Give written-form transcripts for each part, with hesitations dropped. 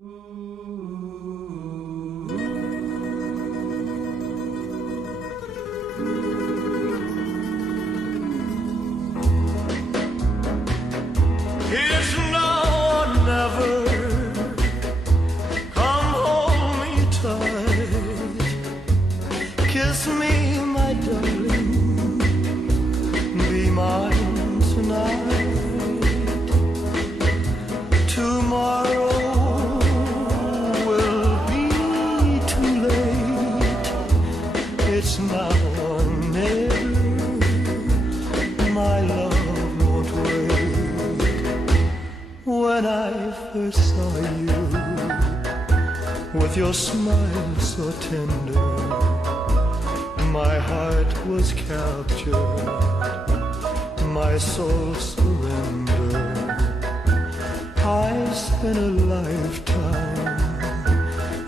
It's now or never. Come hold me tight. Kiss me, my darling. Be mine tonight. Tomorrow will be too late. It's now or never. My love won't wait. When I first saw you, with your smile so tender, my heart was captured, my soul surrendered. I spent a lifetime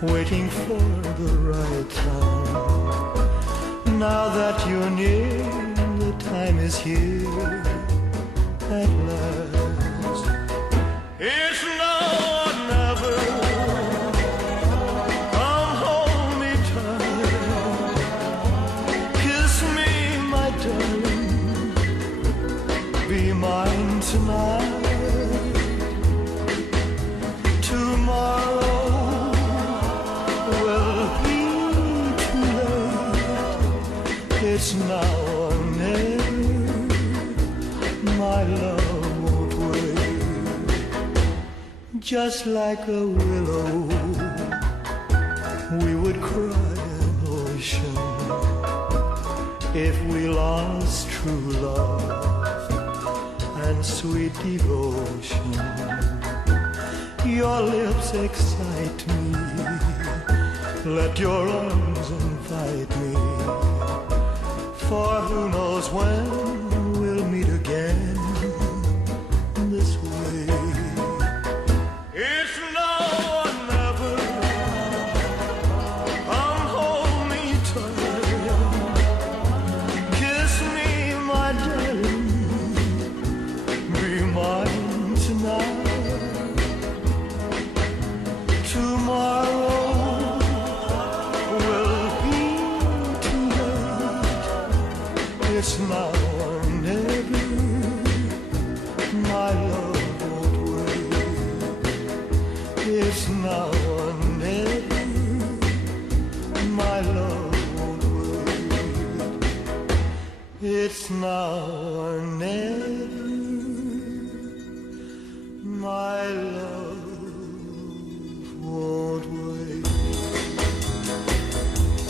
waiting for the right time. Now that you're near, the time is here at last. It's now or never. Come hold me tight. Kiss me, my darling. Be mine tonight. Tomorrow will be too late. It's now or never. My love won't wait. Just like a willow, we would cry an ocean if we lost true love and sweet devotion. Your lips excite me. Let your arms invite me. For who knows when we'll meet again this way. It's now or never. Come hold me tight. Kiss me, my darling. Be mine tonight. Tomorrow will be too late. It's now or never. My love won't wait. It's now or never. My love won't wait. It's now or never. My love won't wait.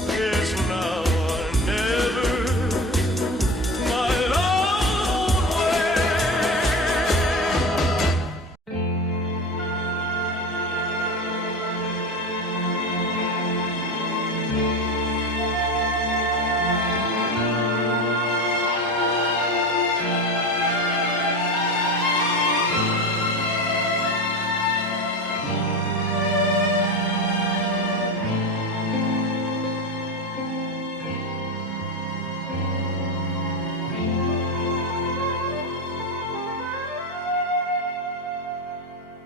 It's now or never. My love won't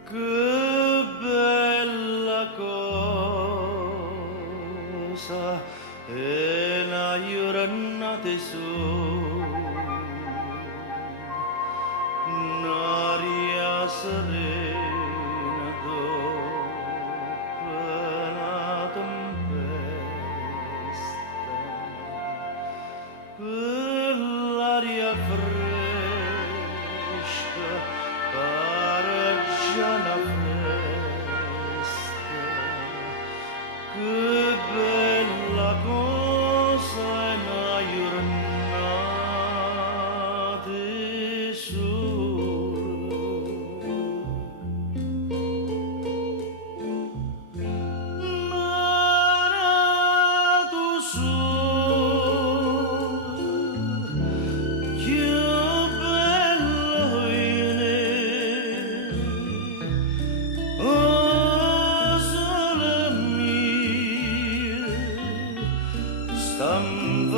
Che bella cosa è una giornata un'aria serena dopo una tempesta, quell'aria fresca pareggiana fresca. Che bella cosa è una giornata Some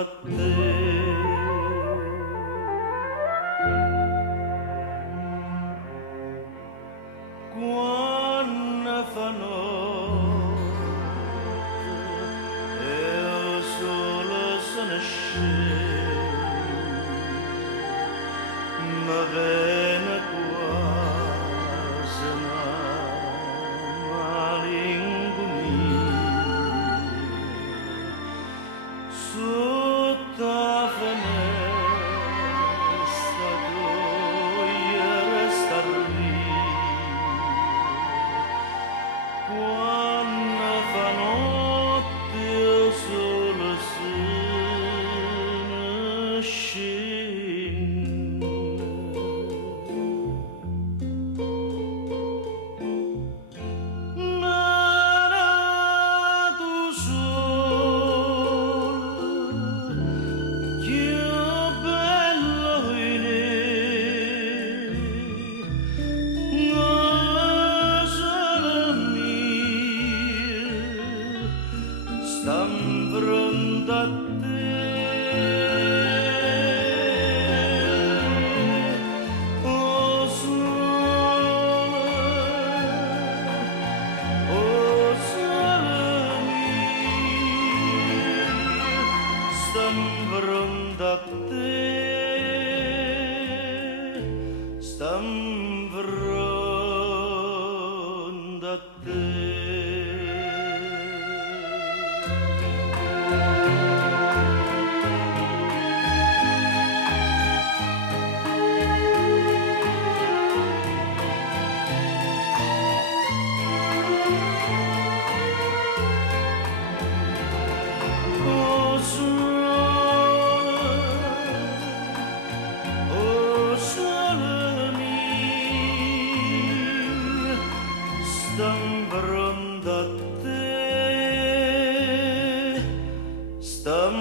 da te. Quando fa notte e il sole se ne scende, ma viene quasi una malinconia sotto la finestra tua resta lì. Quando fa notte il sole se ne scende. Nana tu sole, che bello in stan pronto a te. Oh sole mio, stan pronto a te, stan pronto a te. Oh sole mio, stan pronto a te, stan